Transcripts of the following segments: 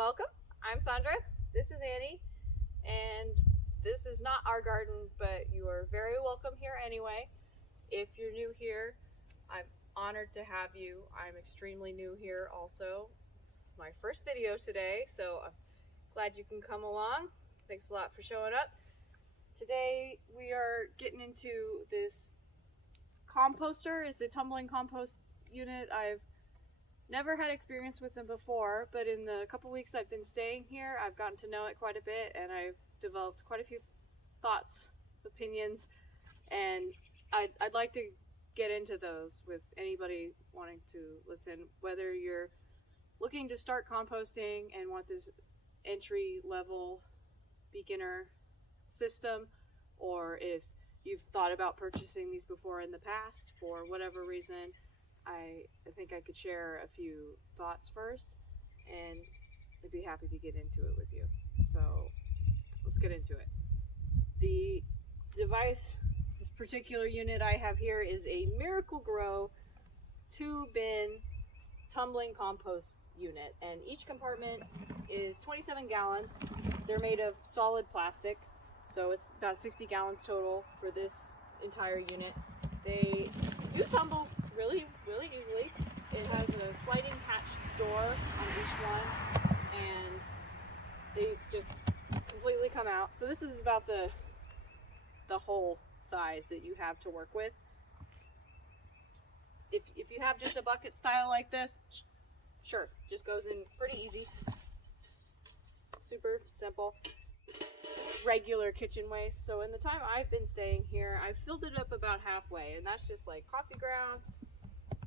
Welcome. I'm Sandra. This is Annie. And this is not our garden, but you are very welcome here anyway. If you're new here, I'm honored to have you. I'm extremely new here also. This is my first video today, so I'm glad you can come along. Thanks a lot for showing up. Today we are getting into this composter. It's a tumbling compost unit. I've never had experience with them before, but in the couple weeks I've been staying here, I've gotten to know it quite a bit, and I've developed quite a few thoughts, opinions, and I'd like to get into those with anybody wanting to listen, whether you're looking to start composting and want this entry-level beginner system, or if you've thought about purchasing these before in the past for whatever reason. I think I could share a few thoughts first, and I'd be happy to get into it with you. So let's get into it. The device, this particular unit I have here, is a Miracle-Gro 2-bin tumbling compost unit, and each compartment is 27 gallons. They're made of solid plastic, so it's about 60 gallons total for this entire unit. They do tumble really easily. It has a sliding hatch door on each one, and they just completely come out. So this is about the whole size that you have to work with. If you have just a bucket style like this, sure, just goes in pretty easy. Super simple. Regular kitchen waste. So in the time I've been staying here, I've filled it up about halfway, and that's just like coffee grounds,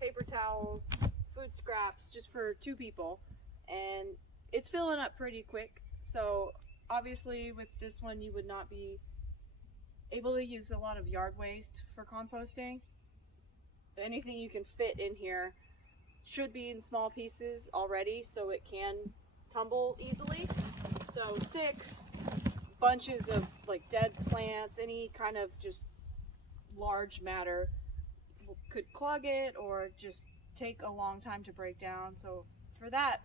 paper towels, food scraps, just for 2 people, and it's filling up pretty quick. So obviously with this one you would not be able to use a lot of yard waste for composting. Anything you can fit in here should be in small pieces already, so it can tumble easily. So sticks, bunches of like dead plants, any kind of just large matter could clog it or just take a long time to break down. So for that,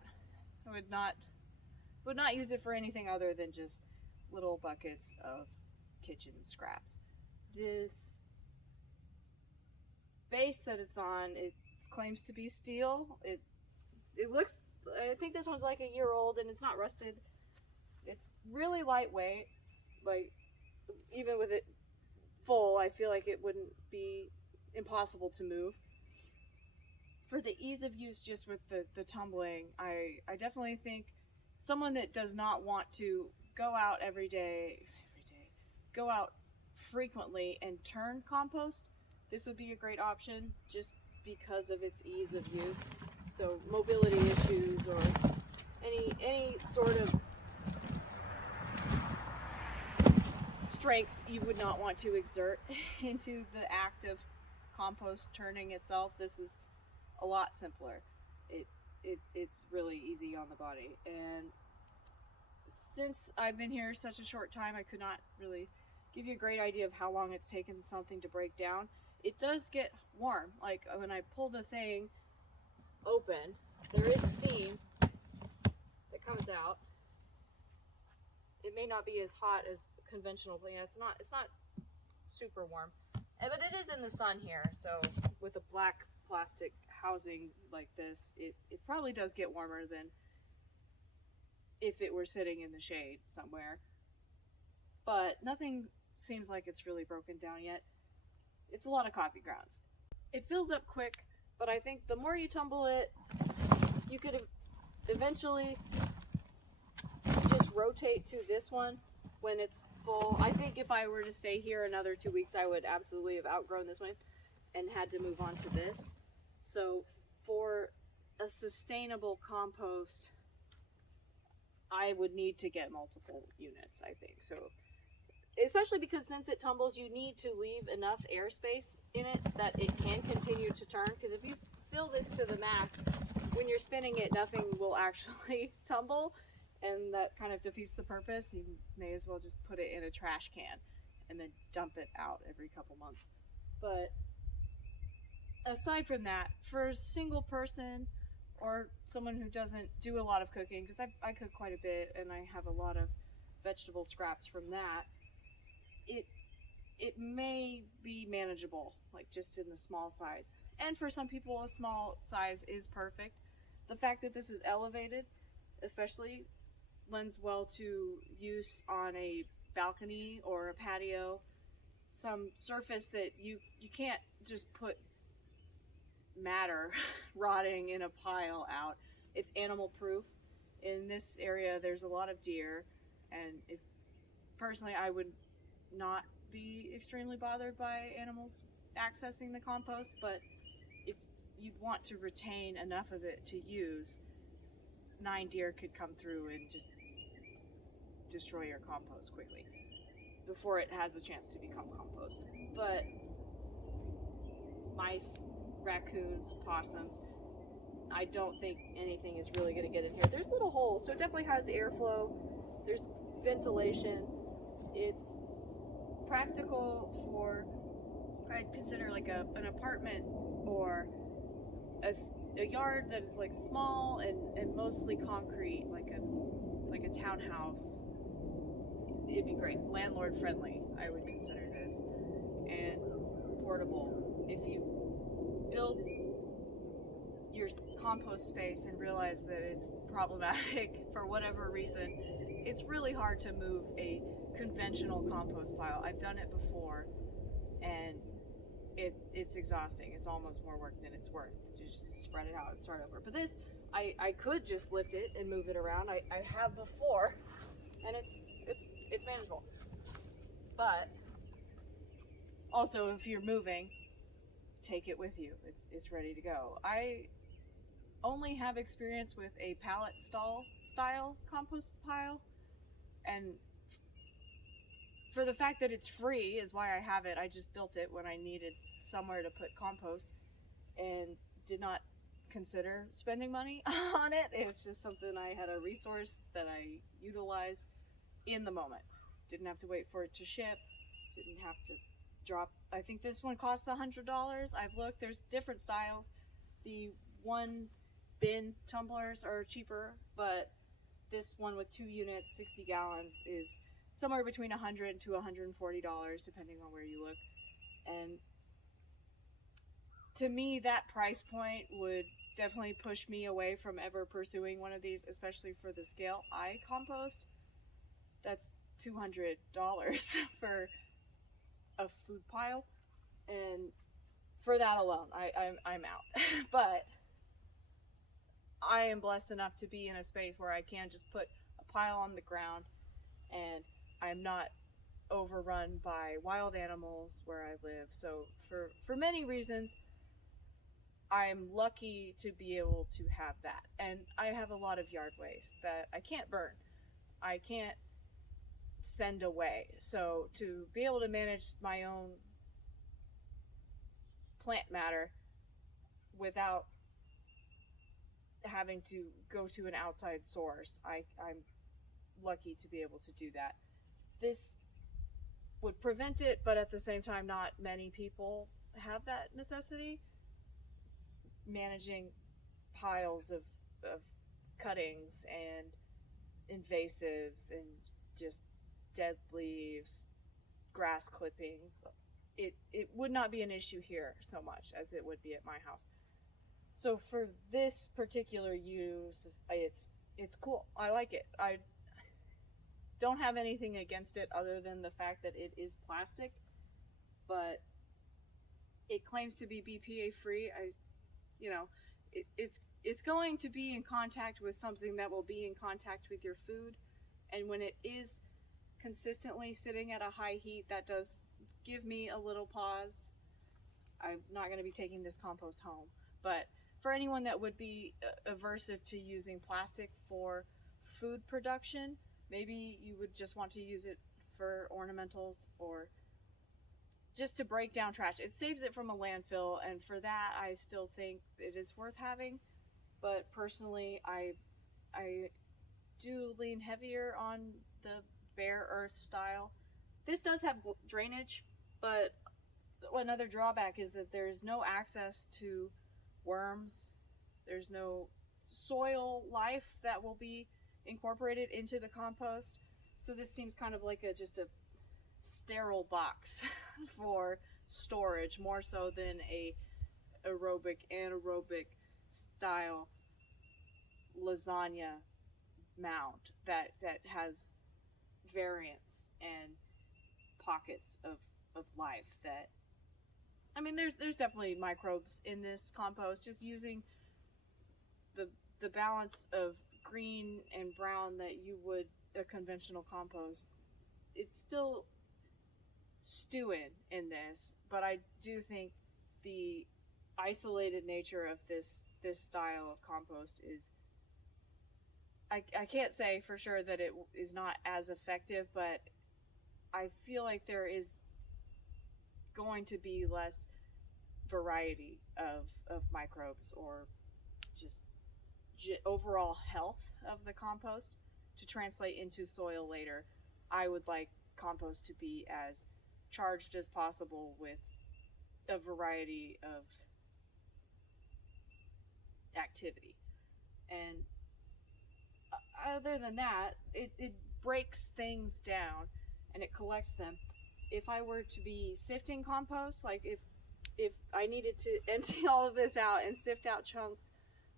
I would not use it for anything other than just little buckets of kitchen scraps. This base that it's on, it claims to be steel. It looks, I think this one's like a year old, and it's not rusted. It's really lightweight. Like, even with it full, I feel like it wouldn't be impossible to move. For the ease of use just with the tumbling, I definitely think someone that does not want to go out every day, go out frequently and turn compost, this would be a great option just because of its ease of use. So mobility issues or any sort of strength you would not want to exert into the act of compost turning itself, this is a lot simpler. It's really easy on the body, and since I've been here such a short time, I could not really give you a great idea of how long it's taken something to break down. It does get warm. Like when I pull the thing open, there is steam that comes out. It may not be as hot as conventional, but yeah, it's not super warm. But it is in the sun here, so with a black plastic housing like this, it probably does get warmer than if it were sitting in the shade somewhere. But nothing seems like it's really broken down yet. It's a lot of coffee grounds. It fills up quick, but I think the more you tumble it, you could eventually just rotate to this one when it's full. I think if I were to stay here another 2 weeks, I would absolutely have outgrown this one and had to move on to this. So for a sustainable compost, I would need to get multiple units, I think. So especially because since it tumbles, you need to leave enough airspace in it that it can continue to turn, because if you fill this to the max, when you're spinning it, nothing will actually tumble, and that kind of defeats the purpose. You may as well just put it in a trash can and then dump it out every couple months. But aside from that, for a single person or someone who doesn't do a lot of cooking, because I cook quite a bit and I have a lot of vegetable scraps from that, it may be manageable, like just in the small size. And for some people, a small size is perfect. The fact that this is elevated, especially, lends well to use on a balcony or a patio, some surface that you can't just put matter rotting in a pile out. It's animal proof. In this area, there's a lot of deer, and if personally, I would not be extremely bothered by animals accessing the compost, but if you'd want to retain enough of it to use, 9 deer could come through and just destroy your compost quickly before it has a chance to become compost. But mice, raccoons, possums, I don't think anything is really going to get in here. There's little holes, so it definitely has airflow. There's ventilation. It's practical for, I'd consider like an apartment or a yard that is like small and mostly concrete, like a townhouse. It'd be great. Landlord friendly, I would consider this, and portable. If you build your compost space and realize that it's problematic for whatever reason, it's really hard to move a conventional compost pile. I've done it before, and it's exhausting. It's almost more work than it's worth to just spread it out and start over. But this, I could just lift it and move it around. I have before, and it's manageable. But also, if you're moving, take it with you. It's ready to go. I only have experience with a pallet style compost pile, and for the fact that it's free is why I have it. I just built it when I needed somewhere to put compost and did not consider spending money on it. It was just something, I had a resource that I utilized in the moment. Didn't have to wait for it to ship, didn't have to drop. I think this one costs $100. I've looked, there's different styles. The one bin tumblers are cheaper, but this one with 2 units, 60 gallons is somewhere between $100 to $140, depending on where you look. And to me, that price point would definitely push me away from ever pursuing one of these, especially for the scale I compost. That's $200 for a food pile, and for that alone, I'm out. But I am blessed enough to be in a space where I can just put a pile on the ground, and I'm not overrun by wild animals where I live. So for many reasons, I'm lucky to be able to have that. And I have a lot of yard waste that I can't burn. I can't send away. So to be able to manage my own plant matter without having to go to an outside source, I'm lucky to be able to do that. This would prevent it, but at the same time, not many people have that necessity. Managing piles of cuttings and invasives and just dead leaves, grass clippings, it would not be an issue here so much as it would be at my house. So for this particular use, it's cool. I like it. I don't have anything against it other than the fact that it is plastic, but it claims to be BPA free. It's going to be in contact with something that will be in contact with your food, and when it is consistently sitting at a high heat, that does give me a little pause. I'm not going to be taking this compost home, but for anyone that would be aversive to using plastic for food production, maybe you would just want to use it for ornamentals or just to break down trash. It saves it from a landfill, and for that I still think it is worth having. But personally, I do lean heavier on the bare earth style. This does have drainage, but another drawback is that there's no access to worms. There's no soil life that will be incorporated into the compost. So this seems kind of like just a sterile box for storage, more so than a anaerobic style lasagna mound that has variance and pockets of life. That, I mean, there's definitely microbes in this compost. Just using the balance of green and brown that you would a conventional compost, it's still stewing in this. But I do think the isolated nature of this style of compost is, I can't say for sure that it is not as effective, but I feel like there is going to be less variety of microbes, or just overall health of the compost to translate into soil later. I would like compost to be as charged as possible with a variety of activity. And other than that, it breaks things down and it collects them. If I were to be sifting compost, like if I needed to empty all of this out and sift out chunks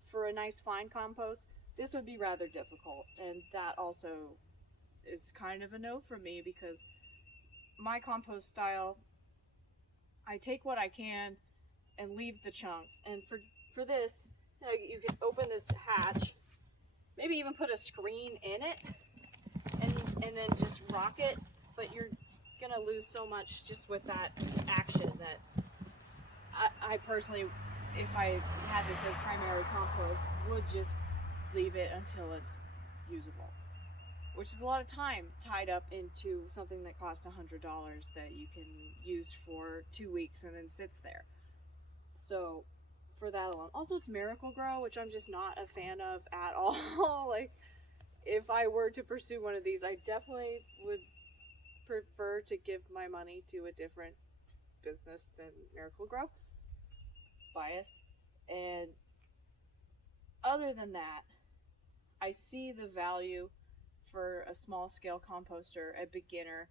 for a nice fine compost, this would be rather difficult. And that also is kind of a no for me, because my compost style, I take what I can and leave the chunks. And for this, you could open this hatch, maybe even put a screen in it, and then just rock it. But you're gonna lose so much just with that action that I personally, if I had this as primary compost, would just leave it until it's usable, which is a lot of time tied up into something that costs $100 that you can use for 2 weeks and then sits there. So for that alone, also it's Miracle Grow, which I'm just not a fan of at all. Like, if I were to pursue one of these, I definitely would prefer to give my money to a different business than Miracle Grow. Bias. And other than that, I see the value for a small scale composter, a beginner,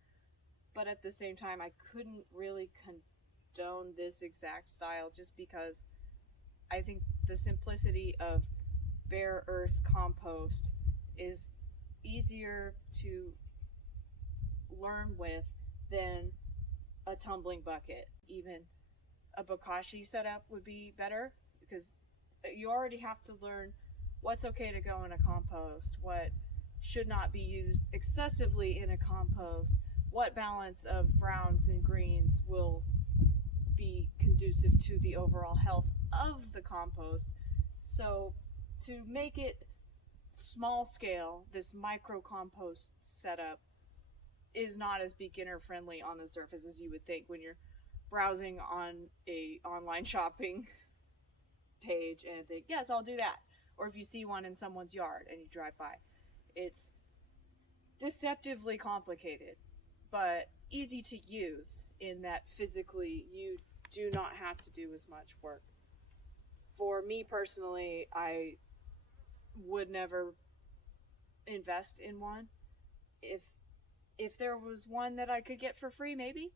but at the same time I couldn't really condone this exact style, just because I think the simplicity of bare earth compost is easier to learn with than a tumbling bucket. Even a bokashi setup would be better, because you already have to learn what's okay to go in a compost, what should not be used excessively in a compost, what balance of browns and greens will be conducive to the overall health of the compost. So to make it small scale, this micro compost setup is not as beginner friendly on the surface as you would think when you're browsing on a online shopping page and think, yes, I'll do that. Or if you see one in someone's yard and you drive by. It's deceptively complicated, but easy to use in that physically you do not have to do as much work. For me personally, I would never invest in one. If there was one that I could get for free, maybe.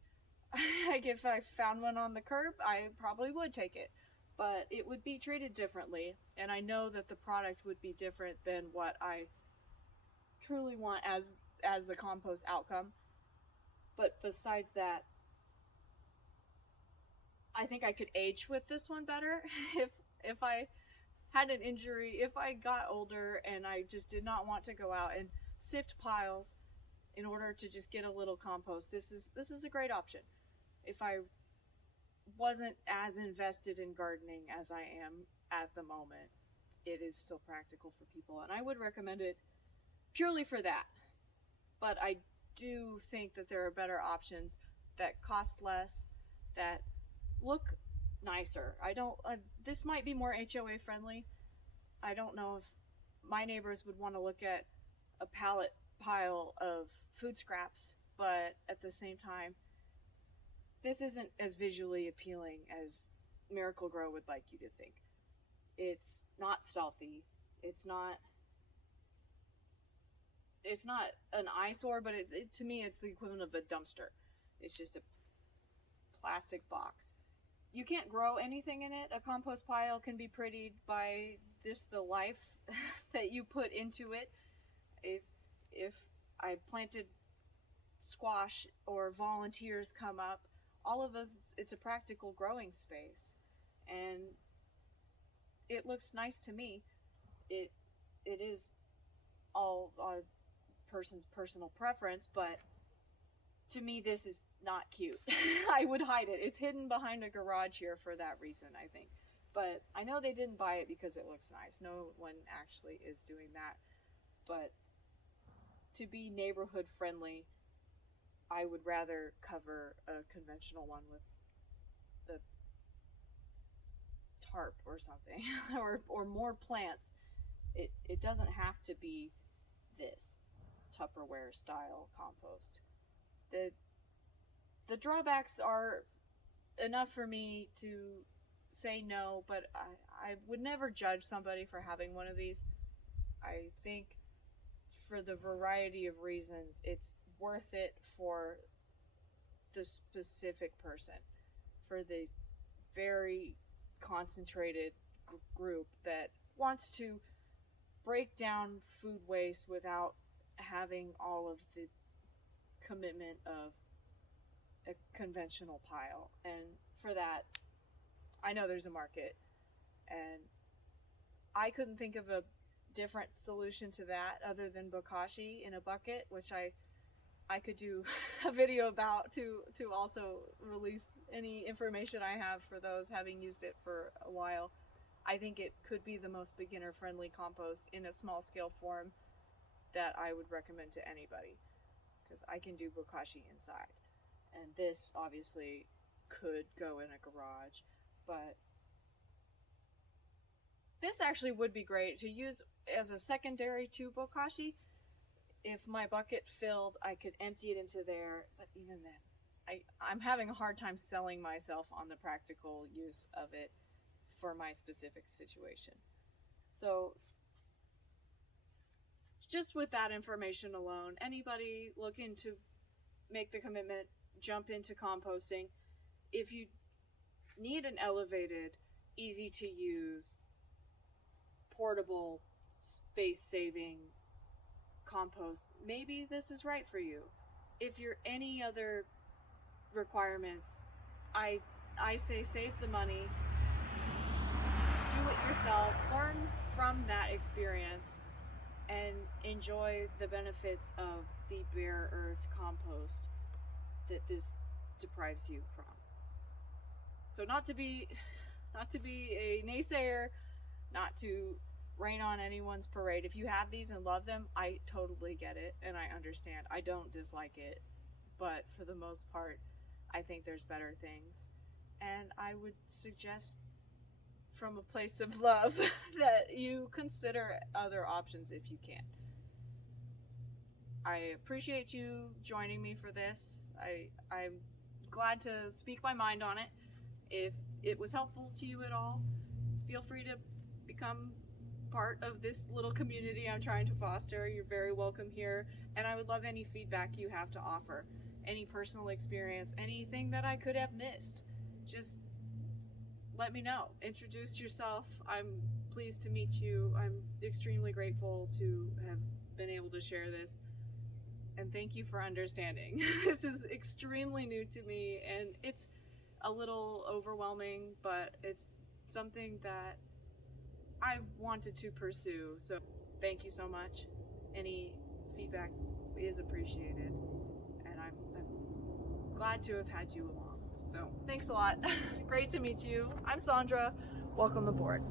Like, if I found one on the curb, I probably would take it. But it would be treated differently, and I know that the product would be different than what I truly want as the compost outcome. But besides that, I think I could age with this one better. If I had an injury, if I got older and I just did not want to go out and sift piles in order to just get a little compost, this is a great option. If I wasn't as invested in gardening as I am at the moment, it is still practical for people, and I would recommend it purely for that. But I do think that there are better options that cost less, that look nicer. This might be more HOA friendly. I don't know if my neighbors would want to look at a pallet pile of food scraps, but at the same time, this isn't as visually appealing as Miracle Grow would like you to think. It's not stealthy. It's not an eyesore, but to me it's the equivalent of a dumpster. It's just a plastic box. You can't grow anything in it. A compost pile can be prettied by just the life that you put into it. If I planted squash or volunteers come up, all of those, it's a practical growing space, and it looks nice to me. It is all a person's personal preference, but to me this is not cute. I would hide it. It's hidden behind a garage here for that reason, I think. But I know they didn't buy it because it looks nice. No one actually is doing that. But to be neighborhood friendly, I would rather cover a conventional one with the tarp or something, or more plants. It doesn't have to be this Tupperware style compost. The drawbacks are enough for me to say no, but I would never judge somebody for having one of these. I think for the variety of reasons, it's worth it for the specific person, for the very concentrated group that wants to break down food waste without having all of the commitment of a conventional pile. And for that, I know there's a market, and I couldn't think of a different solution to that other than bokashi in a bucket, which I could do a video about to also release any information I have for those having used it for a while. I think it could be the most beginner friendly compost in a small scale form that I would recommend to anybody, because I can do bokashi inside, and this obviously could go in a garage, but this actually would be great to use as a secondary to bokashi. If my bucket filled, I could empty it into there, but even then, I'm having a hard time selling myself on the practical use of it for my specific situation. So just with that information alone, anybody looking to make the commitment, jump into composting, if you need an elevated, easy to use, portable, space saving compost, maybe this is right for you. If you're any other requirements, I say save the money, do it yourself, learn from that experience, and enjoy the benefits of the bare earth compost that this deprives you from. So not to be a naysayer, not to rain on anyone's parade. If you have these and love them, I totally get it and I understand. I don't dislike it, but for the most part, I think there's better things, and I would suggest from a place of love that you consider other options if you can. I appreciate you joining me for this. I'm glad to speak my mind on it. If it was helpful to you at all, feel free to become part of this little community I'm trying to foster. You're very welcome here, and I would love any feedback you have to offer, any personal experience, anything that I could have missed. Just let me know. Introduce yourself. I'm pleased to meet you. I'm extremely grateful to have been able to share this, and thank you for understanding. This is extremely new to me, and it's a little overwhelming, but it's something that I've wanted to pursue. So thank you so much. Any feedback is appreciated, and I'm glad to have had you along. So thanks a lot. Great to meet you. I'm Sandra. Welcome aboard.